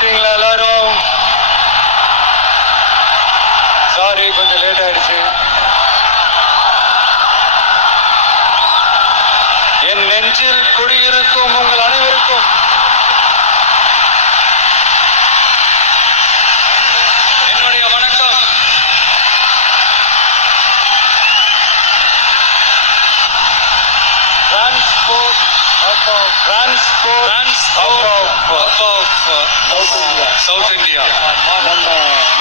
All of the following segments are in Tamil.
சாப்பிட்டீங்களா எல்லாரும்? சாரி, கொஞ்சம் லேட் ஆயிடுச்சு. என் நெஞ்சில் குடியிருக்கும் உங்கள் அனைவருக்கும் என்னுடைய வணக்கம். சவுத் இந்தியா,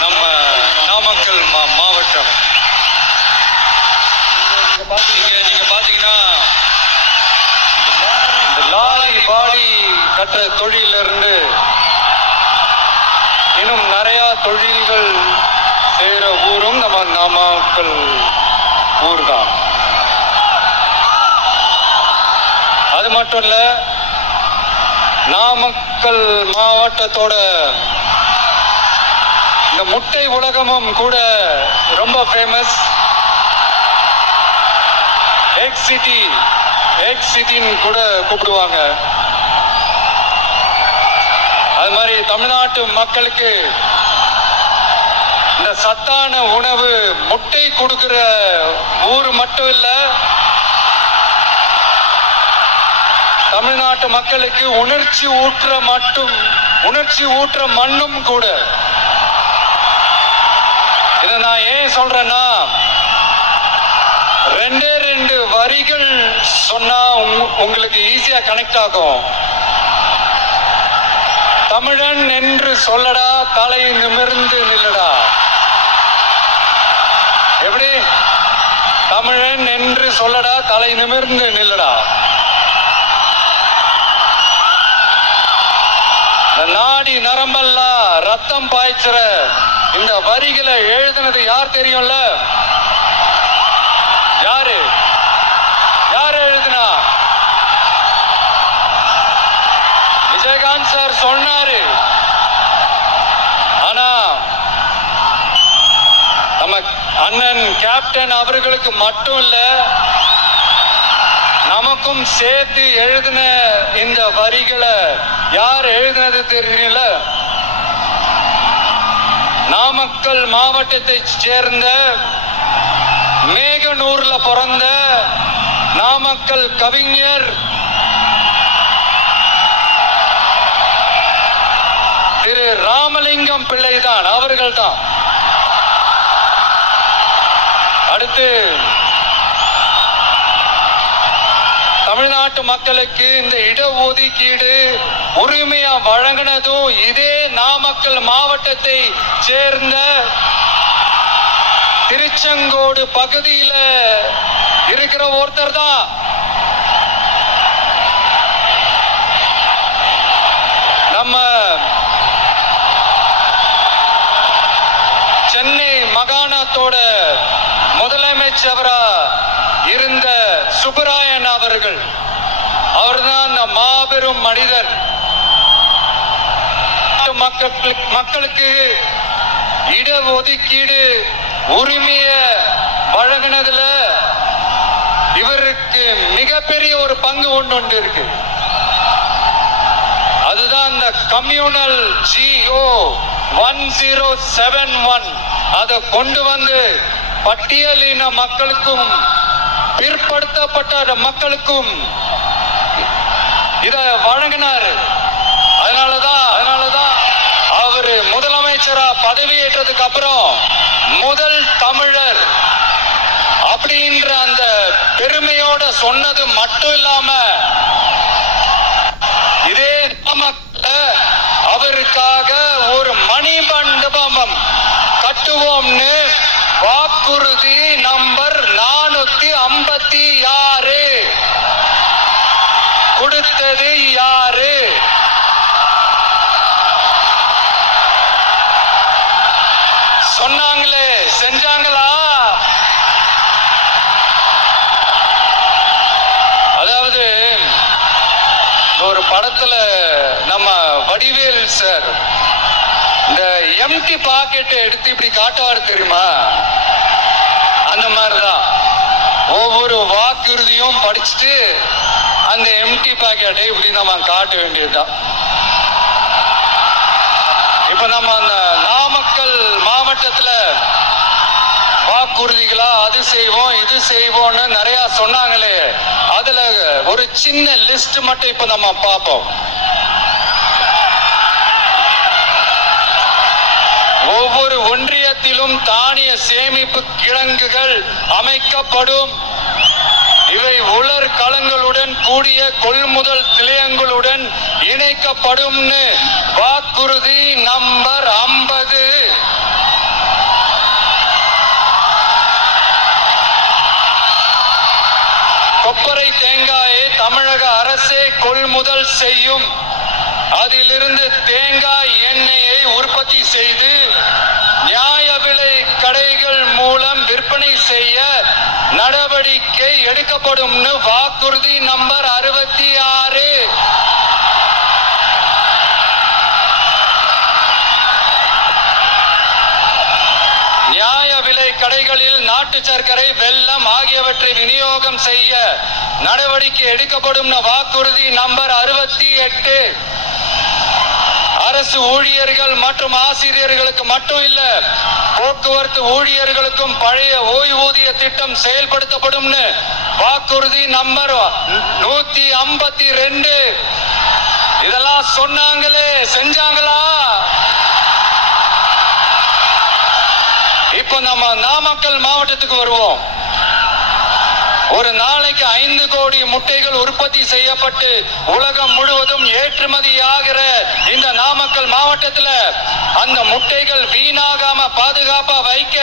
நம்ம நாமக்கல் மாவட்டம். நீங்க பாத்தீங்கன்னா இந்த லாரி பாடி கட்டுற தொழில இருந்து இன்னும் நிறைய தொழில்கள் செய்யற ஊரும் நம்ம நாமக்கல் ஊர் தான். அது மட்டும் இல்ல, நாமக்கல் மாவட்டத்தோட இந்த முட்டை உலகமும் கூட ரொம்ப ஃபேமஸ். எக் சிட்டின்னு கூட கூப்பிடுவாங்க. அது மாதிரி தமிழ்நாட்டு மக்களுக்கு இந்த சத்தான உணவு முட்டை கொடுக்கிற ஊர் மட்டும் இல்ல, தமிழ்நாட்டு மக்களுக்கு உணர்ச்சி ஊற்ற மண்ணும் கூட. இதை நான் ஏன் சொல்றேன்னா, ரெண்டு வரிகள் சொன்னா உங்களுக்கு ஈஸியா கனெக்ட் ஆகும். தமிழன் என்று சொல்லடா, தலை நிமிர்ந்து நில்லடா. எப்படி? தமிழன் என்று சொல்லடா, தலை நிமிர்ந்து நில்லடா. நாடி நரம்பெல்லாம் ரத்தம் பாய்ச்சுற இந்த வரிகளை எழுதுனது யார் தெரியும்ல? யாரு எழுதுனா? விஜயகாந்த் சார் சொன்னாரு. ஆனா நம்ம அண்ணன் கேப்டன் அவர்களுக்கு மட்டும் இல்ல, நமக்கும் சேர்த்து எழுதின இந்த வரிகளை யார் எழுதினது தெரியல? நாமக்கல் மாவட்டத்தை சேர்ந்த மேகனூர்ல பிறந்த நாமக்கல் கவிஞர் திரு ராமலிங்கம் பிள்ளைதான், அவர்கள் தான். அடுத்து தமிழ்நாட்டு மக்களுக்கு இந்த இடஒதுக்கீடு உரிமையா வழங்கினதும் இதே நாமக்கல் மாவட்டத்தை சேர்ந்த திருச்செங்கோடு பகுதியில இருக்கிற ஒருத்தர் தான். நம்ம சென்னை மாகாணத்தோட முதலமைச்சரா இருந்த சுப்பராயன் அவர்கள், அவர்தான் அந்த மாபெரும் மனிதர். மக்களுக்கு இடஒதுக்கீடு உரிமைய வழங்கினதுல இவருக்கு மிகப்பெரிய ஒரு பங்கு ஒன்று இருக்கு. அதுதான் இந்த கம்யூனல் GO 1071 அதை கொண்டு வந்து பட்டியலின மக்களுக்கும் பிற்படுத்தப்பட்ட மக்களுக்கும் இத வழங்கினார். அதனாலதான் அவரு முதலமைச்சரா பதவியேற்றதுக்கு அப்புறம் முதல் தமிழர் அப்படின்ற அந்த பெருமையோட சொன்னது மட்டும் இல்லாம, இதே அவருக்காக ஒரு மணிமண்டபம் கட்டுவோம்னு வாக்குறுதி நம்பர் 456 கொடுத்தது யாரு? சொன்னாங்களே, செஞ்சாங்களா? அதாவது ஒரு படத்துல நம்ம வடிவேல் சார் இந்த எம்டி பாக்கெட்டை எடுத்து இப்படி காட்டுவாரு தெரியுமா? அந்த மாதிரிதான் ஒவ்வொரு வாக்குறுதியும் படிச்சுட்டு அந்த எம்டி பாக்கெட்டை இப்படி நம்ம காட்ட வேண்டியதுதான். அது செய்வோம் இது செய்வோம்னு நிறைய சொன்னாங்களே, அதுல ஒரு சின்ன லிஸ்ட் மட்டும் இப்ப நம்ம பார்ப்போம். ஒவ்வொரு ஒன்றியத்திலும் தானிய சேமிப்பு கிடங்குகள் அமைக்கப்படும். இவை உலர் களங்களுடன் கூடிய கொள்முதல் நிலையங்களுடன் இணைக்கப்படும். வாக்குறுதி நம்பர் 50. கொப்பரை தேங்காயை தமிழக அரசே கொள்முதல் செய்யும். அதிலிருந்து தேங்காய் எண்ணெயை உற்பத்தி செய்து நியாய விலை கடைகள் மூலம் விற்பனை செய்ய நடவடிக்கை எடுக்கப்படும். வாக்குறுதி நம்பர் 66. நியாய விலை கடைகளில் நாட்டு சர்க்கரை, வெல்லம் ஆகியவற்றை விநியோகம் செய்ய நடவடிக்கை எடுக்கப்படும். வாக்குறுதி நம்பர் 68. அரசு ஊழியர்கள் மற்றும் ஆசிரியர்களுக்கு மட்டும் இல்ல, போக்குவரத்து ஊழியர்களுக்கும் பழைய ஓய்வூதிய திட்டம் செயல்படுத்தப்படும். வாக்குறுதி நம்பர் 152. இதெல்லாம் சொன்னாங்களே, செஞ்சாங்களா? இப்ப நம்ம நாமக்கல் மாவட்டத்துக்கு வருவோம். ஒரு நாளைக்கு 5 கோடி முட்டைகள் உற்பத்தி செய்யப்பட்டு உலகம் முழுவதும் ஏற்றுமதியாகிற இந்த நாமக்கல் மாவட்டத்தில் அந்த முட்டைகள் வீணாகாம பாதுகாப்பா வைக்க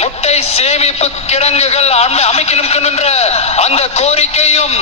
முட்டை சேமிப்பு கிடங்குகள் அமைக்கணும்ன்ற அந்த கோரிக்கையும்